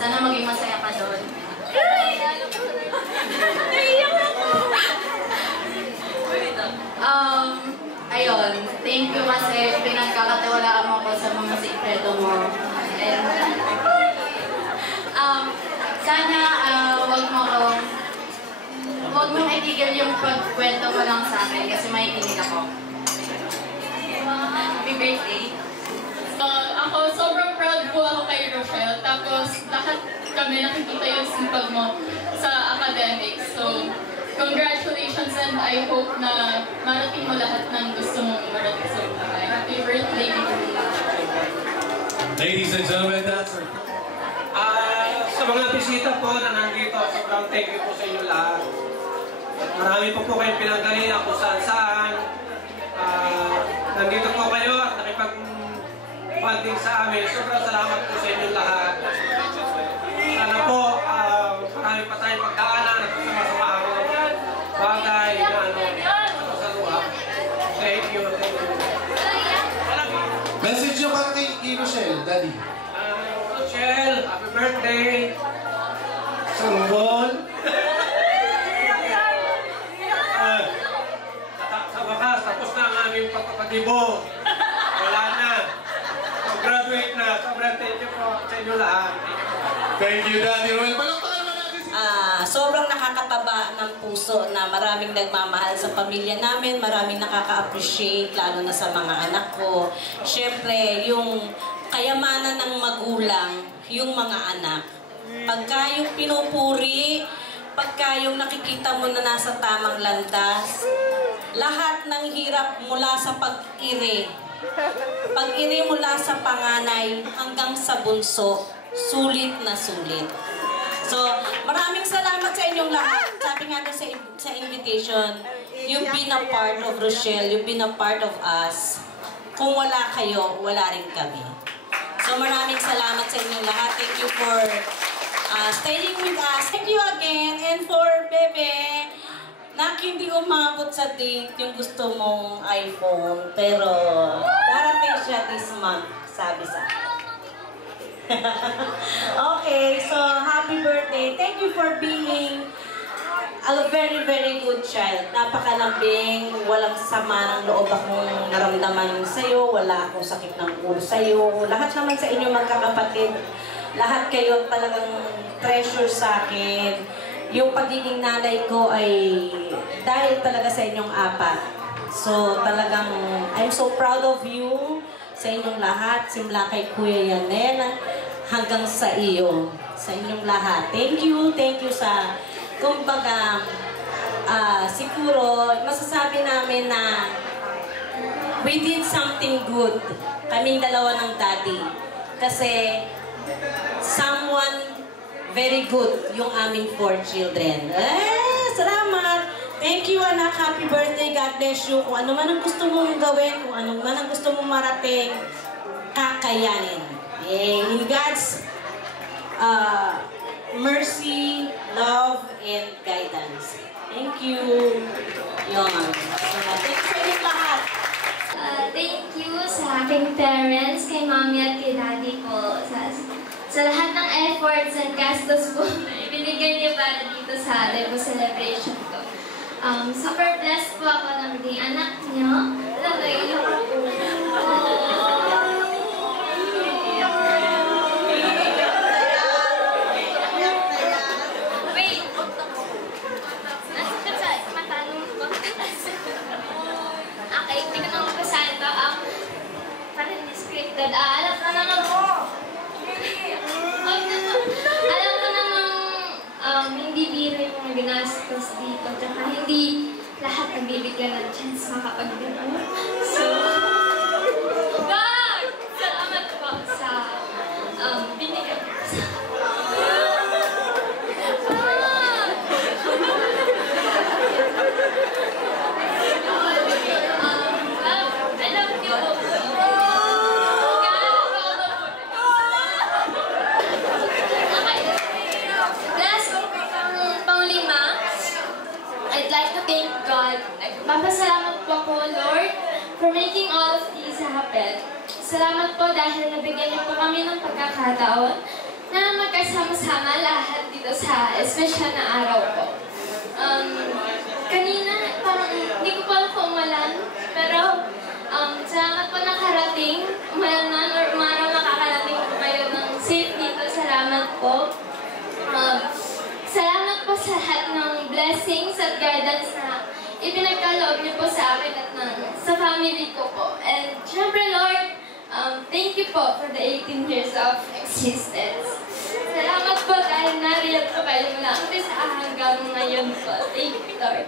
Sana maging masaya ka doon. Ayun, thank you kasi pinagkakatiwalaan mo ako sa mga sikreto mo. And, sana wag mong itigil yung pagkwento mo lang sa akin kasi may kinig ako. Happy birthday! Ako, sobrang proud po ako kay Rochelle. Tapos, lahat kami nakikita yung sipag mo sa academics. So, congratulations and I hope na marating mo lahat ng gusto mong marating sa buhay. Happy birthday! Ladies and gentlemen, that's sa mga bisita po na nandito, sobrang thank you po sa inyo lahat. Marami po kayong pinanggalingan kung saan. Nandito po kayo at nakipag-funding sa amin. Sobrang salamat po sa inyo lahat. Sana po, marami pa tayong pagdaanan at sama-sama bagay na sa luha. Thank you. message nyo para kay Rochelle, Daddy. Rochelle, happy birthday! Sanggol! Sa wakas, tapos na ang aming pagpapatibo. Wala na. Graduate na. Sobrang thank you po sa inyo lahat. Thank you, Daddy Roel. Palakpakan mo natin si... Sobrang nakakataba ng puso na maraming nagmamahal sa pamilya namin, maraming nakaka-appreciate, lalo na sa mga anak ko. Siyempre, yung kayamanan ng magulang, yung mga anak. Pagka yung pinupuri, pagka yung nakikita mo na nasa tamang landas, lahat ng hirap mula sa pag-iri mula sa panganay hanggang sa bunso, sulit na sulit. So, maraming salamat sa inyong lahat. Sabi nga doon sa invitation, you've been a part of Rochelle, you've been a part of us. Kung wala kayo, wala rin kami. So, maraming salamat sa inyong lahat. Thank you for staying with us. Thank you again. And for Bebe, na hindi umabot sa date yung gusto mong iPhone, pero darating siya this month, sabi sa okay, so happy birthday. Thank you for being a very, very good child. Napakalambing, walang sama ng loob akong naramdaman sa'yo, wala akong sakit ng ulo sa'yo. Lahat naman sa inyo magkakapatid, lahat kayo talagang treasure sa akin. Yung pagiging nanay ko ay dahil talaga sa inyong apat. So talagang, I'm so proud of you, sa inyong lahat, simula kay Kuya Yanel, hanggang sa iyo, sa inyong lahat. Thank you sa, kumbaga, siguro, masasabi namin na we did something good, kaming dalawa ng daddy. Kasi, someone very good yung aming 4 children. Salamat! Thank you, anak. Happy birthday. God bless you. Kung ano man ang gusto mong gawin, kung ano man ang gusto mong marating, kakayanin. In God's mercy, love, and guidance. Thank you. Yun. Thank you sa inyong lahat. Thank you sa aking parents, kay mommy at kay daddy ko. Sa lahat ng efforts and gastos po na ibinigay niyo para dito sa debut celebration ko. Super blessed po ako na maging anak niyo. Naiiyak ako. Wait! Nasa sa matanong ko. Okay, hindi ko na mabasahin ito. Parang scripted. Alam ko naman po. Alam ko namang hindi biro yung mga ginastos dito. Tsaka hindi lahat nagbibigyan ng chance makapag-biro. So, salamat po sa binigyan. I love you. I'd like to thank God. Papasalamat po ako, Lord, for making all of these happen. Salamat po dahil nabigyan niyo po kami ng pagkakataon na magkasama-sama lahat dito sa espesyal na araw ko. Kanina, parang hindi ko pa alam kung umalan, pero salamat po nakarating. Umalan man or umaraw makakarating po kayo ng safe dito. Salamat po. Salamat po sa lahat ng blessings at guidance na ipinagkaloob niyo po sa akin at sa family ko po. And syempre, Lord, thank you po for the 18 years of existence. Salamat po dahil nariyan po kayo mula umpisa hanggang ngayon po. Thank you, Lord.